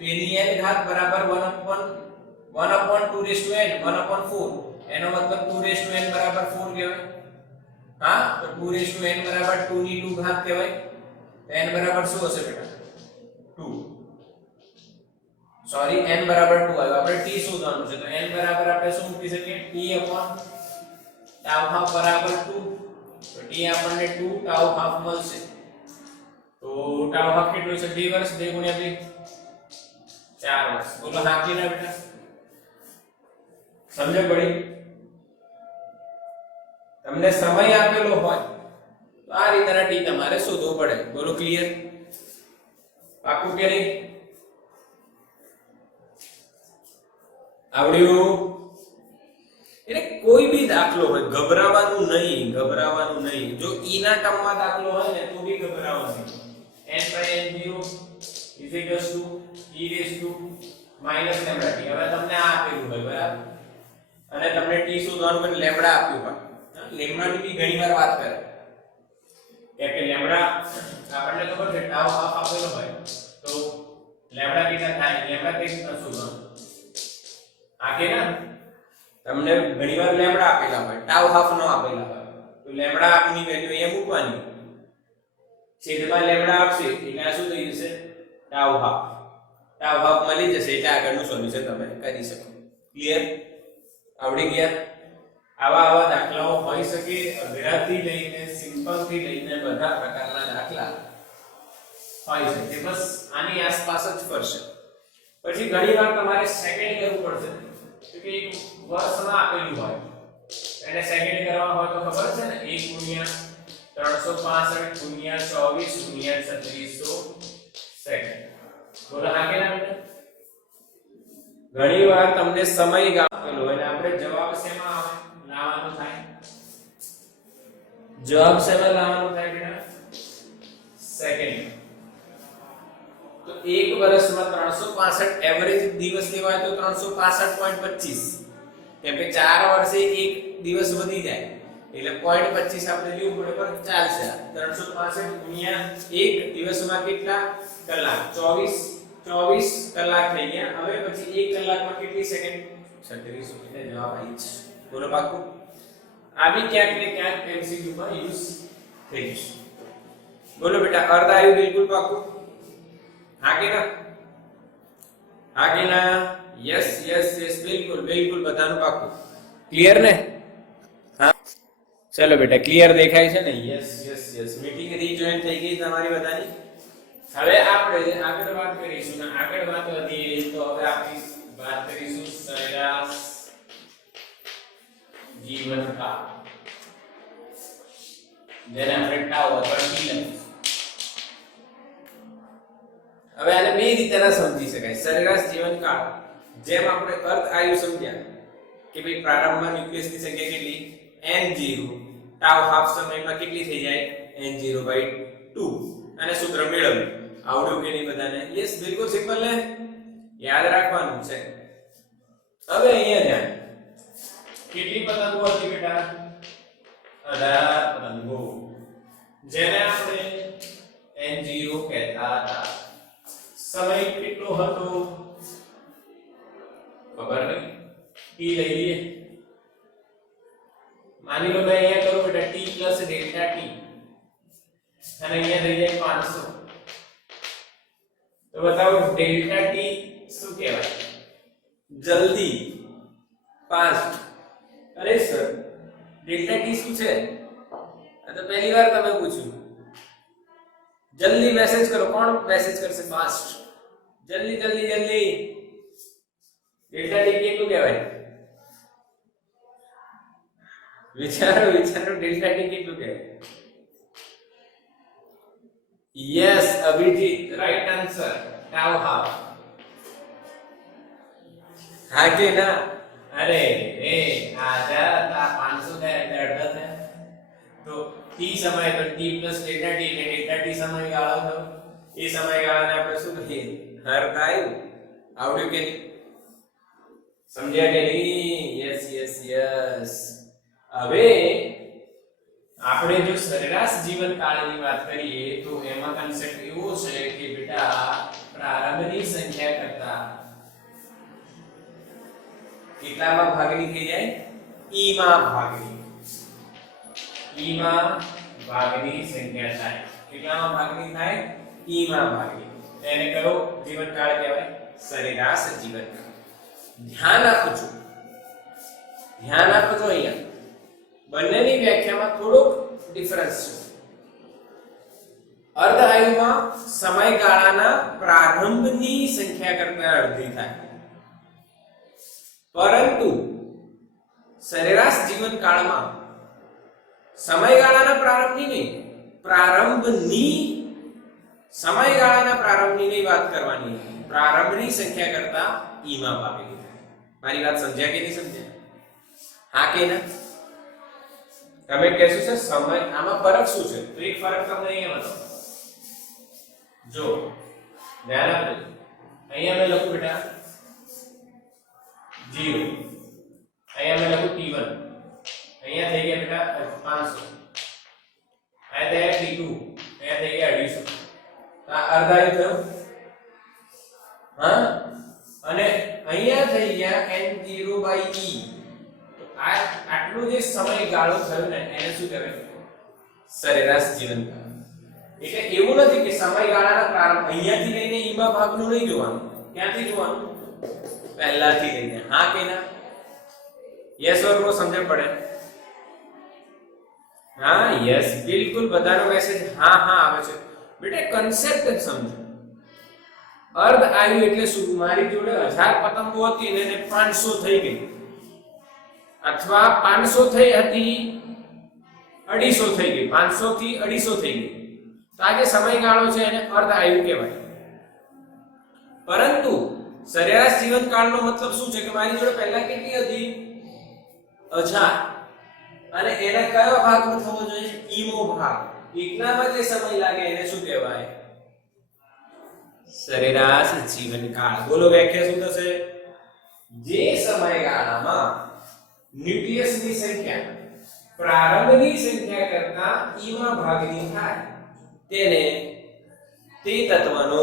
2 ની n ઘાત બરાબર 1/2 raised to n 1/4. એનો મતલબ 2 raised to n બરાબર 4 કહેવાય. હા, તો 2 raised to n બરાબર 2 ની 2 ઘાત કહેવાય. તો n બરાબર શું હશે બેટા? 2. સોરી, n બરાબર 2 આવ્યો. આપણે t શોધવાનું છે, તો n બરાબર આપણે શું મૂકી શકીએ? t upon tau half બરાબર 2. તો t આપણને 2 tau half મળશે. તો tau half કેટલું છે? 2 વર્ષ. 2 * 2 4 વર્ષ. બોલો હા કે ના બેટા? સમજે પડી? તમને સમય આપેલો હોય તો આ રીતના ટી તમારે શોધવો પડે. બોલો ક્લિયર? પાકું કે નહીં? આવડ્યું? એટલે કોઈ બી દાખલો હોય ગભરાવાનું નહીં. જો ઈ ના ટર્મમાં દાખલો હોય ને તો બી ગભરાવાનું નહીં. n/n0 = e raised to -λt. હવે તમને આ આપેલું હોય બરાબર, અને તમને t શોધવાનું પણ લેમ્બડા આપ્યું હોય. લેમ્બડા ની બી ઘણીવાર વાત કરે કે લેમ્બડા આપણને ખબર છે tau half આપેલો હોય તો લેમ્બડા કેટલા થાય? લેમ્બડા કઈ રીતના શોધવાનું? આ કે ના તમને ઘણીવાર લેમ્બડા આપેલા હોય, tau half નો આપેલા હોય, તો લેમ્બડા ની વેલ્યુ અહીંયા મૂકવાની. છેદમાં લેમ્બડા આપશે એટલે આ શું થઈ જશે? tau half મળી જશે એટલે આગળનું સોલ્યુશન તમે કરી શકો. ક્લિયર? આવડી ગયા? આવા દાખલાઓ હોઈ શકે, અઘરાથી લઈને સિમ્પલ થી લઈને બધા પ્રકારના દાખલા હોઈ શકે. બસ આની આસપાસ જ ફરશે. પછી ઘણીવાર તમારે સેકન્ડ કરવું પડશે, કે એક વર્ષમાં આપેલું હોય એને સેકન્ડ કરવા હોય તો ખબર છે ને 1 * 365 * 24 * 3600 સેકન્ડ. બોલો હા કે ના બેટા? ઘણીવાર તમને સમય આપેલો હોય અને આપણે જવાબ શેમાં લાવવાનું થાય? જવાબ શેમાં લાવવાનું થાય બેટા? સેકન્ડ. તો એક વર્ષમાં 365 એવરેજ દિવસ લેવાય તો 365.25, કેમ કે 4 વર્ષે એક દિવસ વધી જાય એટલે 0.25 આપણે લેવું પડે, પણ ચાલશે. 365 * 1 દિવસમાં કેટલા કલાક? 24 કલાક થઈ ગયા. હવે પછી 1 કલાકમાં કેટલી સેકન્ડ? 3600. એટલે જવાબ આવી છે. બોલો પાકું? આ બી ક્યાંક ને ક્યાંક MCQ માં યુઝ થઈ જશે. બોલો બેટા, અર્ધ આવ્યું? બિલકુલ પાકું? હા કે ના? હા કે ના? યસ બિલકુલ બધાનું પાકું. ક્લિયર ને? હા, ચલો બેટા, ક્લિયર દેખાય છે ને? યસ. મીટિંગ રીજોઈન થઈ ગઈ તમારી બધાની. હવે આપણે આગળ વાત કરીશું. આગળ વાત વધીએ તો હવે આપણે વાત કરીશું સરેરાશ જીવનકાળ, જેને આપણે ટાઉ અથવા ટી લખીશું. હવે આને બે રીતે સમજી શકાય. સરેરાશ જીવનકાળ, જેમ આપણે અર્ધ આયુ સમજ્યા કે ભાઈ પ્રારંભમાં ન્યુક્લિયસની સંખ્યા કેટલી? n0. ટાઉ હાફ સમયમાં કેટલી થઈ જાય? n0/2. અને સૂત્ર મેળવ્યું. આવડ્યું કે નહીં બધાને? યસ, બિલકુલ સિમ્પલ ને? યાદ રાખવાનું છે. હવે અહીંયા ધ્યાન, કેટલી પતંગો હતી બેટા? 18 પતંગો, જેને આપણે n0 કહેતા હતા. સમય કેટલો હતો ખબર નહીં, t લઈ લઈએ. માની લો મેં અહીંયા કરું બેટા t + Δt, અને અહીંયા થઈ જાય 500. તો બતાવો Δt શું કહેવાય? જલ્દી, ફાસ્ટ. અરે સર, Δt શું છે? આ તો પહેલી વાર તમે પૂછ્યું. જલ્દી મેસેજ કરો. કોણ મેસેજ કરશે? ફાસ્ટ. જલ્દી. Δt કેટલું કહેવાય? વિચારો વિચારો ડેલ્ટા ટી કેટલું કહે? Yes Abhijit, right answer tau half. હા કે ના? અરે રે આજા 500 થાય એટલે અડધા થાય તો ટી સમય તો ટી પ્લસ ડેલ્ટા ટી એટલે ડેલ્ટા ટી સમયગાળો થયો. એ સમયગાળાને આપણે શું કહીએ? હર્ક આવ્યું. આવડ્યું કે નહીં? સમજ્યા કે નહીં? Yes yes yes. હવે આપણે જો સરેરાશ જીવનકાળની વાત કરીએ તો એમાં કન્સેપ્ટ એવો છે કે બેટા પ્રારંભની સંખ્યા કરતા કેટલામાં ભાગની થઈ જાય? ઈ માં ભાગની સંખ્યા થાય. કેટલામાં ભાગની થાય? ઈ માં ભાગની. એને કરો જીવનકાળ કહેવાય સરેરાશ જીવનકાળ. ધ્યાન આપજો અહીંયા બંનેની વ્યાખ્યામાં થોડોક ડિફરન્સ છે. અર્ધ આયુમાં સમયગાળાના પ્રારંભની સંખ્યા કરતા અડધી થાય, પરંતુ સરેરાશ જીવનકાળમાં સમયગાળાના પ્રારંભની વાત કરવાની. પ્રારંભની સંખ્યા કરતા ઈમાં ભાગેલી થાય. મારી વાત સમજ્યા કે નહીં સમજ્યા? હા કે ના? તમે કહેશો છે સમય આમાં ફરક શું છે? તો એક ફરક તમને અહીંયા બતાવો. જો ધ્યાન આપજો. અહીંયા મેં લખું બેટા 0, અહીંયા મેં લખું t1, અહીંયા થઈ ગયા બેટા 500, અહીંયા થઈ ગયા t2, અહીંયા થઈ ગયા 250. આ અર્ધાયુ થયો. હા, અને અહીંયા થઈ ગયા n0/e. તો આટલો જે સમયગાળો થયો ને એને શું કહેવાય? સરેરાશ જીવનકાળ. એટલે એવું નથી કે સમયગાળાના પ્રારંભ અહીંયાથી લઈને ઈમાં ભાગનું નહીં જોવાનું. ક્યાંથી જોવાનું? પહેલાથી લઈને. હા કે ના? યસ ઓર નો સમજ પડે? હા યસ, બિલકુલ. બધાનો મેસેજ હા આવે છે. બેટા કન્સેપ્ટ જ સમજો. અર્ધ આયુ એટલે શું? મારી જોડે 1000 પતંગો હતી ને 500 થઈ ગઈ, અથવા 500 થઈ હતી 250 થઈ ગઈ, 500 થી 250 થઈ ગઈ. તો આ જે સમયગાળો છે એને અર્ધ આયુ કહેવાય. પરંતુ સરેરાશ જીવનકાળનો મતલબ શું છે કે મારી જોડે પહેલા કેટલી હતી? 1000, અને એને કયો ભાગ થવો જોઈએ? ઈમો ભાગ. એટલામાં જે સમય લાગે એને શું કહેવાય? સરેરાશ જીવનકાળ. બોલો વ્યાખ્યા શું થશે? જે સમયગાળામાં ન્યુક્લિયસની સંખ્યા પ્રારંભની સંખ્યા કરતા ઈમાં ભાગની થાય તેને તે તત્વનો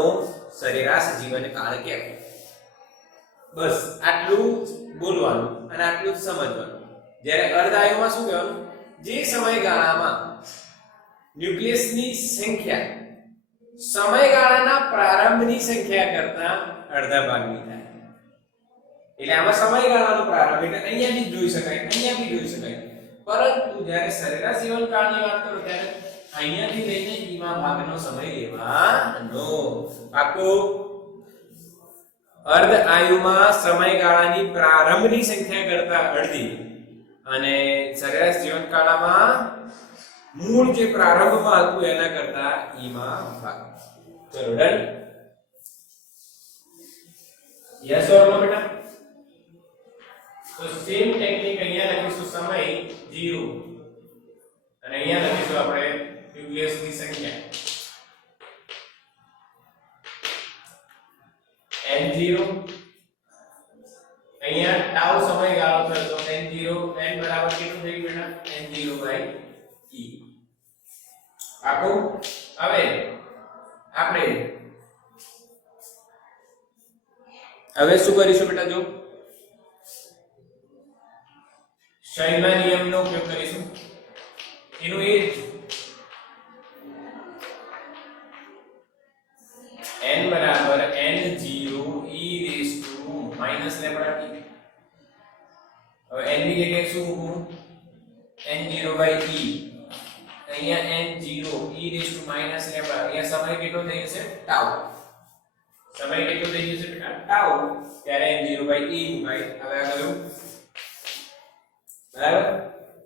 સરેરાશ જીવનકાળ કહેવાય. બસ આટલું બોલવાનું અને આટલું જ સમજવાનું. જ્યારે અર્ધ આયુમાં શું કહેવાનું? જે સમયગાળામાં ન્યુક્લિયસની સંખ્યા સમયગાળાના પ્રારંભની સંખ્યા કરતા અડધા ભાગની થાય. એટલે આમાં સમયગાળાનો પ્રારંભ એટલે અહીંયાથી જ જોઈ શકાય, અહીંયાથી જોઈ શકાય. પરંતુ જ્યારે સરેરાશ જીવનકાળની વાત કરો ત્યારે અહીંયાથી લઈને ઈમાં ભાગનો સમય લેવાનો. પાકું? અર્ધ આયુમાં સમયગાળાની પ્રારંભની સંખ્યા કરતા અડધી અને સરેરાશ જીવનકાળમાં મૂળ જે પ્રારંભમાં હતું એના કરતા ઈમાં ભાગ. ચલો ડન? યસ ઓર નો બેટા? તો સેમ ટેકનિક અહીંયા લખીશું સમય 0 અને અહીંયા લખીશું આપણે ન્યુક્લિયસની સંખ્યા n0. અહીંયા ટાઉ સમયગાળો થયો તો n0 n બરાબર કેટલું થઈ ગયું બેટા? n0/e. આખો હવે શું કરીશું બેટા? જો શૈનના નિયમનો ઉપયોગ કરીશું. એનું એ જ n બરાબર n0 e raised to minus lambda t. હવે n ની જગ્યાએ શું મૂકું? n0/e. અહીંયા n0 e raised to minus lambda. અહીંયા સમય કેટલો થઈ જશે? ટાઉ. સમય કેટલો થઈ જશે બેટા? ટાઉ. ત્યારે n0/e મુકાય. હવે આ કયું? બરાબર?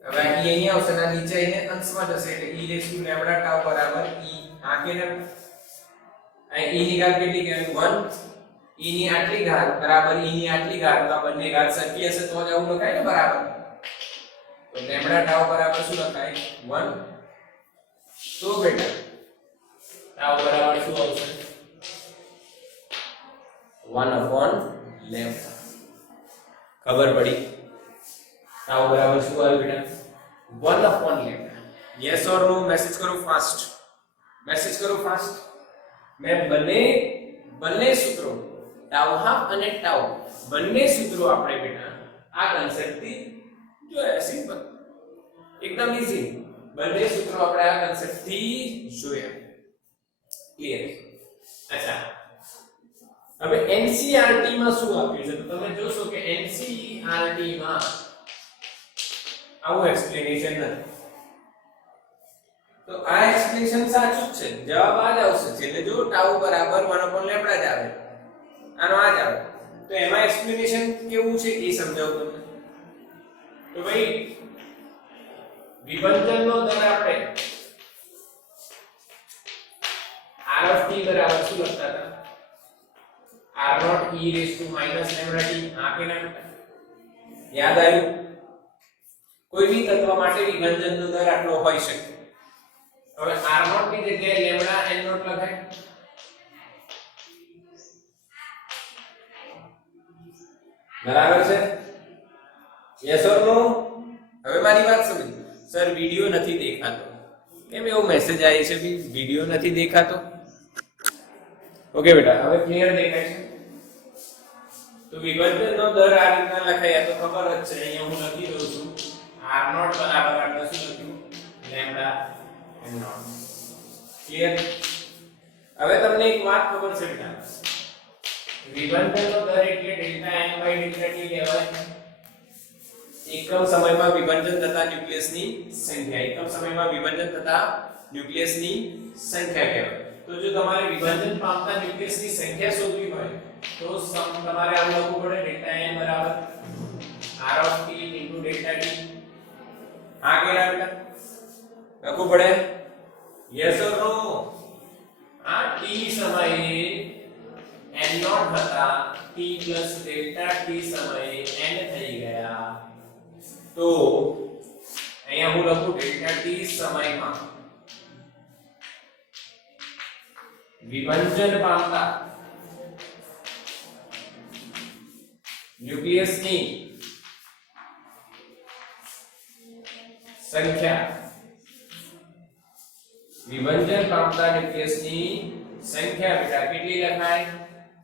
હવે e ઈ અહીંયા આવશે અને નીચે આવીને અંશમાં જશે એટલે e raise to lambda tau બરાબર e આ કે ને આ e ની ઘાત કેટલી કહેવાય 1 e ની આટલી ઘાત બરાબર e ની આટલી ઘાત તો આ બંને ઘાત સરખી હશે તો જ આવું લખાય ને બરાબર તો લેમ્બડા ટાઉ બરાબર શું લખાય 1 તો બેટા ટાઉ બરાબર શું આવશે 1 upon લેમ્બડા ખબર પડી ટાઉ બરાબર શું આવ્યું બેટા 1 upon lambda yes or no message કરો ફાસ્ટ મેં બંને સૂત્રો ટાઉ હાફ અને ટાઉ બંને સૂત્રો આપણે બેટા આ કન્સેપ્ટ થી જોયા સિમ્પલ એકદમ ઈઝી બંને સૂત્રો આપણે આ કન્સેપ્ટ થી જોયા ક્લિયર અચ્છા હવે NCERT માં શું આપ્યું છે તો તમે જોશો કે NCERT માં આવું એક્સપ્લેનેશન નથી તો આ એક્સપ્લેનેશન સાચું જ છે જવાબ આ જ આવશે એટલે જો ટાઉ બરાબર 1 upon લેમ્બડા જ આવે આનો આ જ આવે તો એમાં એક્સપ્લેનેશન કેવું છે એ સમજાવું તમને તો ભાઈ વિભંજનનો દર આપણે r of t બરાબર શું લખતા હતા r0 e raised to minus lambda t આ કે ના યાદ આવ્યું કોઈ બી તત્વ માટે વિભંજનનો દર આટલો હોઈ શકે હવે r0 ની જગ્યાએ લેમ્બડા n0 લખાય બરાબર છે યસ ઓર નો હવે મારી વાત સમજો સર વિડિયો નથી દેખાતો કેમ એવો મેસેજ આવે છે કે વિડિયો નથી દેખાતો ઓકે બેટા હવે ક્લિયર દેખાય છે તો વિભજનનો દર આ રીતના લખાય તો ખબર જ છે અહીંયા હું લખી દઉં છું r0 બરાબર આટલું શું લખ્યું લેમ્બડા n0 ક્લિયર હવે તમને એક વાત ખબર છે બેટા વિભજનનો દર એટલે delta n by delta t કહેવાય એકમ સમયમાં વિભજન થતા ન્યુક્લિયસની સંખ્યા કહેવાય તો જો તમારે વિભજન પામતા ન્યુક્લિયસની સંખ્યા શોધવી હોય તો તમારે આમ લખવું પડે ડેલ્ટા n બરાબર r of t delta t આ કેરા બેટા લખવું પડે યસ ઓર નો આ t સમયે n0 હતા t ડેલ્ટા t સમયે n થઈ ગયા તો અહીંયા હું લખું ડેલ્ટા t સમયમાં વિભજન પામતા ન્યુક્લિયસની સંખ્યા બેટા કેટલી લખાય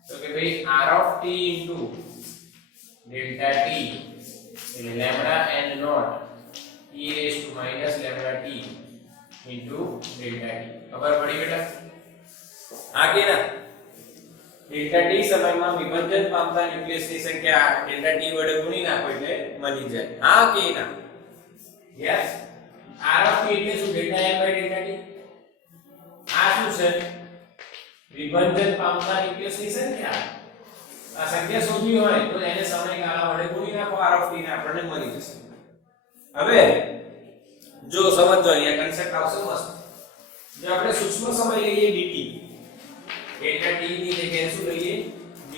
તો કે ભાઈ r of t into delta t એટલે lambda n naught e raised to minus lambda t into delta t ખબર પડી બેટા આ કે ના delta t સમયમાં વિભજન પામતા ન્યુક્લિયસની સંખ્યા delta t વડે ગુણી નાખો એટલે મળી જાય હા કે ના યસ r of t એટલે શું delta n by delta t આ શું છે વિભજન પામતા ન્યુક્લિયસની સંખ્યા આ સંખ્યા શોધવી હોય તો એને સમયગાળા વડે ગુણી નાખો r of t ને આપણને મળી જશે હવે જો સમજો અહીંયા કન્સેપ્ટ આવશે મસ્ત જો આપણે સૂક્ષ્મ સમય લઈએ dt ડેલ્ટા t ની જગ્યાએ શું લઈએ dt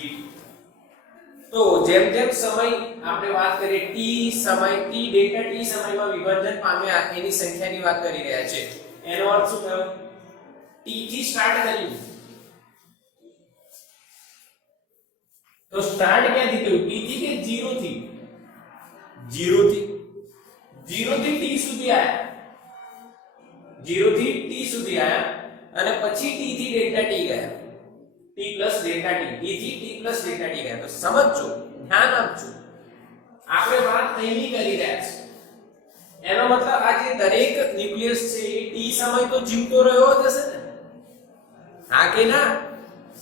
તો જેમ જેમ સમય આપણે વાત કરીએ t સમય t ડેલ્ટા t સમયમાં વિભજન પામ્યા એની સંખ્યાની વાત કરી રહ્યા છે એનો અર્થ શું થયો t થી સ્ટાર્ટ કર્યું તો સ્ટાર્ટ ક્યાંથી થયું t થી કે 0 થી 0 થી t સુધી આયા 0 થી t સુધી આયા અને પછી t થી ડેલ્ટા t ગયા t ડેલ્ટા t t થી t ડેલ્ટા t ગયા તો સમજજો ધ્યાન આપજો આપણે વાત નહીં કરી રહ્યા છે એનો મતલબ આ જે દરેક ન્યુક્લિયસ છે એ t સમય તો જીવતો રહ્યો જ હશે ને હા કે ના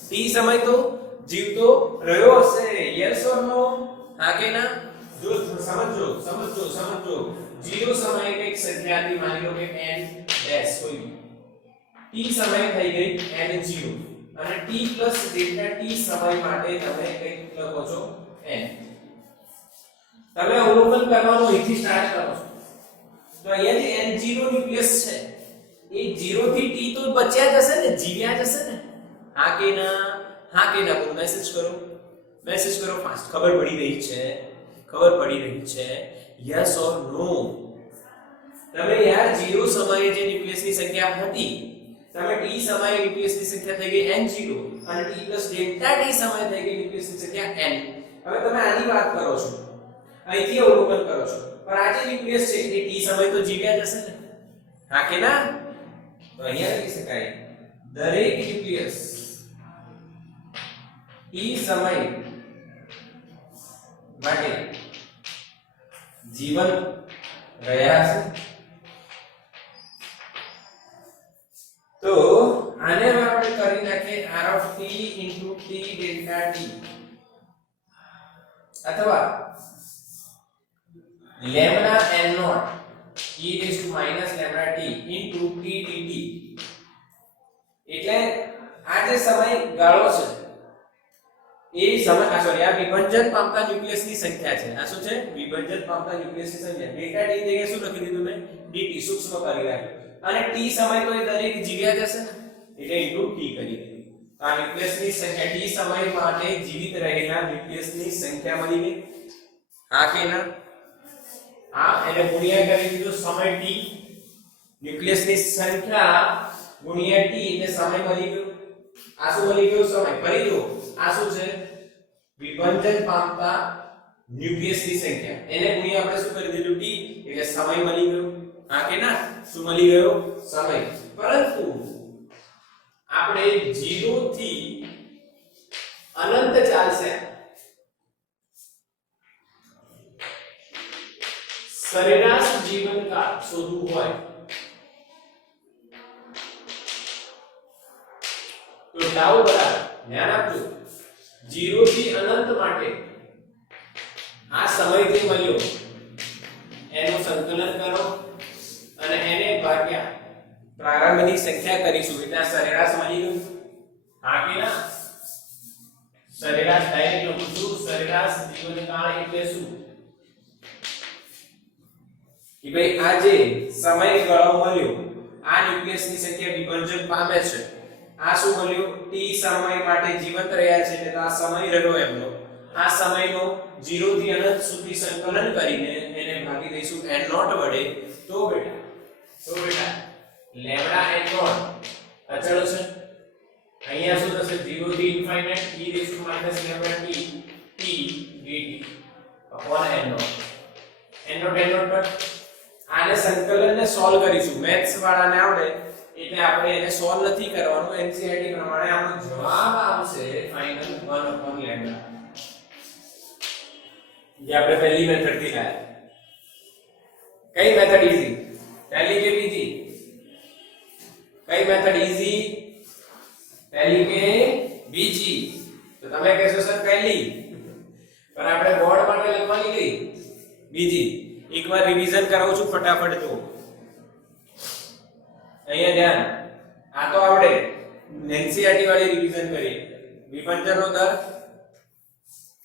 t સમય તો જીવતો રહ્યો હશે યસ ઓર નો હા કે ના જો સમજો 0 સમયે એક સંખ્યાથી માની લો કે n ડેશ કોઈ t સમય થઈ ગઈ n0 અને t ડેલ્ટા t સમય માટે તમે કંઈક લખો છો n તમે અવલોકન કરવાનું અહીંથી સ્ટાર્ટ કરો છો તો તો અહીંયા જે n0 ન્યુક્લિયસ છે એ 0 થી t તો બચ્યા જશે ને, જીવ્યા જશે ને. હા કે ના બોલો, મેસેજ કરો ફાસ્ટ. ખબર પડી રહી છે યસ ઓર નો? તમે યાર 0 સમયે જે ન્યુક્લિયસની સંખ્યા હતી, તમે t સમયે ન્યુક્લિયસની સંખ્યા થઈ ગઈ n0 અને t ડેલ્ટા t સમયે થઈ ગઈ ન્યુક્લિયસની સંખ્યા n. હવે તમે આની વાત કરો છો, અહીંથી અવલોકન કરો છો, પણ આ જે ન્યુક્લિયસ છે એ t સમય તો જીવ્યા જશે ને. હા કે ના? તો અહીંયા લખી શકાય દરેક ન્યુક્લિયસ t સમય માટે જીવન રહ્યા છે. તો આને આપણે કરી નાખીએ r of t into t delta t અથવા lambda n naught e raised to minus lambda t into t dt. એટલે આ જે સમય ગાળો છે એ સમય આ વિભાજન પામતા ન્યુક્લિયસની સંખ્યા છે. આ શું છે? વિભાજન પામતા ન્યુક્લિયસની સંખ્યા. ડેલ્ટા t જગ્યાએ શું લખી દીધું મેં? dt સૂક્ષ્મ કરી રાખ્યું. અને t સમય તો એ દરેક જીવ્યા જશે ને, એટલે ઇન્ટુ t કરી દીધું. આ ન્યુક્લિયસની સંખ્યા t સમય માટે જીવિત રહેલા ન્યુક્લિયસની સંખ્યા મળી ગઈ. હા કે ના? આ એને ગુણ્યા કરી દીધું સમય t, ન્યુક્લિયસની સંખ્યા ગુણ્યા t એટલે સમય મળી ગયો. આ શું મળી ગયો? સમય. ફરી જો આ શું છે? વિભાજન પામતા ન્યુક્લિયસની સંખ્યા. એને ગુણ્યા આપણે શું કરી દીધું? t એટલે સમય મળી ગયો. હા કે ના? શું મળી ગયો? સમય. પરંતુ આપણે 0 થી અનંત ચાલશે સરેરાશ જીવનકાળ શોધવું હોય તો ટાઉ બરાબર, ધ્યાન આપજો, 0 થી અનંત માટે આ સમય જે મળ્યો એનું સંકલન કરો અને એને ભાગ્યા પ્રારંભની સંખ્યા કરીશું એટલે સરેરાશ મળી ગયું. હા કે ના? સરેરાશ ડાયરેક્ટ લખું છું. સરેરાશ જીવનકાળ એટલે શું? કે ભાઈ આ જે સમયગાળો મળ્યો, આ ન્યુક્લિયસની સંખ્યા વિભાજન પામે છે, આ શું મળ્યું? t સમય માટે જીવંત રહ્યા છે એટલે આ સમય રહ્યો એમનો. આ સમયનો 0 થી અનંત સુધી સંકલન કરીને એને ભાગી દઈશું n0 વડે. તો બેટા લેમ્બડા n0 અચળ છે. અહીંયા શું થશે? 0 થી infinite e raised to minus lambda t dt upon n0 પર. આને સંકલનને સોલ્વ કરીશું. મેથ્સ વાળાને આવડે એટલે આપણે એને સોલ્વ નથી કરવાનું. NCERT પ્રમાણે આપણો જવાબ આવશે ફાઇનલ 1 upon lambda, જે આપણે પહેલી મેથડ થી લાયા. કઈ મેથડ ઈઝી? પહેલી કે બીજી? કઈ મેથડ ઈઝી? પહેલી કે બીજી? તો તમે કહેશો સર પહેલી, પણ આપણે બોર્ડ માટે લખવાની કઈ? બીજી. એકવાર રિવીઝન કરાવું છું ફટાફટ. જો અહીંયા ધ્યાન, આ તો આપણે NCERT વાળી રિવીઝન કરીએ. વિભાજનનો દર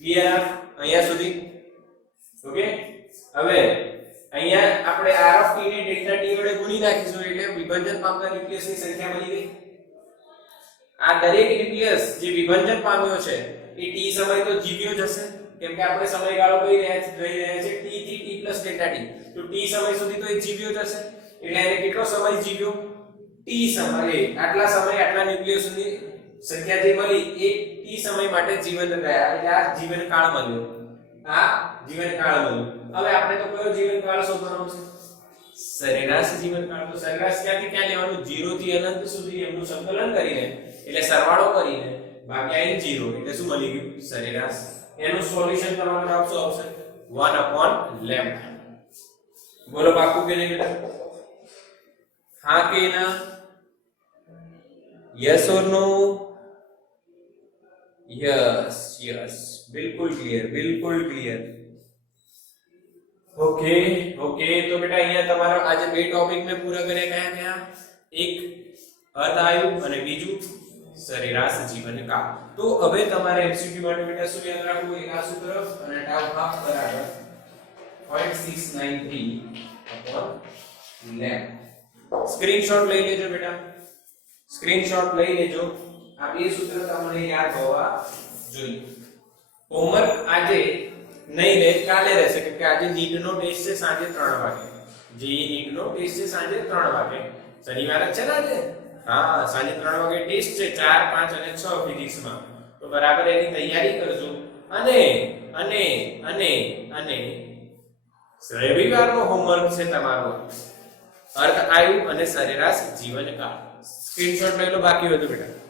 ક્લિયર અહીંયા સુધી? ઓકે. હવે અહીંયા આપણે r of t ને ડેલ્ટા t વડે ગુણી નાખીશું એટલે વિભાજન પામતા ન્યુક્લિયસની સંખ્યા મળી ગઈ. આ દરેક ન્યુક્લિયસ જે વિભાજન પામ્યો છે એ t સમય તો જીવ્યો જશે, કેમ કે આપણે સમયગાળો કહી રહ્યા છે t થી t ડેલ્ટા t. તો t સમય સુધી તો એ જીવ્યો જશે એટલે એને કેટલો સમય જીવ્યો? t સમય. આટલા સમય આટલા ન્યુક્લિયસની સંખ્યા જે મળી એ t સમય માટે જીવન રહ્યા એટલે આ જીવનકાળ મળ્યો. આ જીવનકાળ મળ્યો. હવે આપણે તો કયો જીવનકાળ શોધવાનો છે? સરેરાશ જીવનકાળ. તો સરેરાશ ક્યાંથી ક્યાં લેવાનું? 0 થી અનંત સુધી એમનું સંકલન કરીને એટલે સરવાળો કરીને ભાગ્યા n0 એટલે શું મળી ગયું? સરેરાશ. એનું સોલ્યુશન તમારો જવાબ શું આવશે? 1 upon lambda. બોલો પાકું કે નહીં બેટા? હા કે ના? Yes or no? યસ. બિલકુલ ક્લિયર. ઓકે. તો બેટા અહીંયા તમારો આજે બે ટોપિક મેં પૂરા કર્યા. કયા? એક અર્ધ આયુ અને બીજું સરેરાશ જીવનકાળ. તો હવે તમારે MCQ માટે બેટા શું યાદ રાખવું? એક આ સૂત્ર અને tau half બરાબર 0.693 upon લેમ્પ. સ્ક્રીનશોટ લઈ લેજો બેટા, સ્ક્રીનશોટ લઈ લેજો. આ બે સૂત્ર તમને યાદ હોવા જોઈએ. હોમવર્ક આજે નહીં રહે, કાલે રહેશે, કે આજે નીટનો ટેસ્ટ છે સાંજે 3 વાગે. જેઈ નીટનો ટેસ્ટ છે સાંજે 3 વાગે. શનિવાર જ છે ને આજે? હા, સાંજે 3 વાગે ટેસ્ટ છે 4, 5 અને 6 ફિઝિક્સમાં. તો બરાબર એની તૈયારી કરજો. અને અને અને અને રવિવારનો હોમવર્ક છે તમારો અર્થ આયુ અને સરેરાશ જીવનકાળ. સ્ક્રીનશોટ લઈ લો, બાકી બધું બેટા.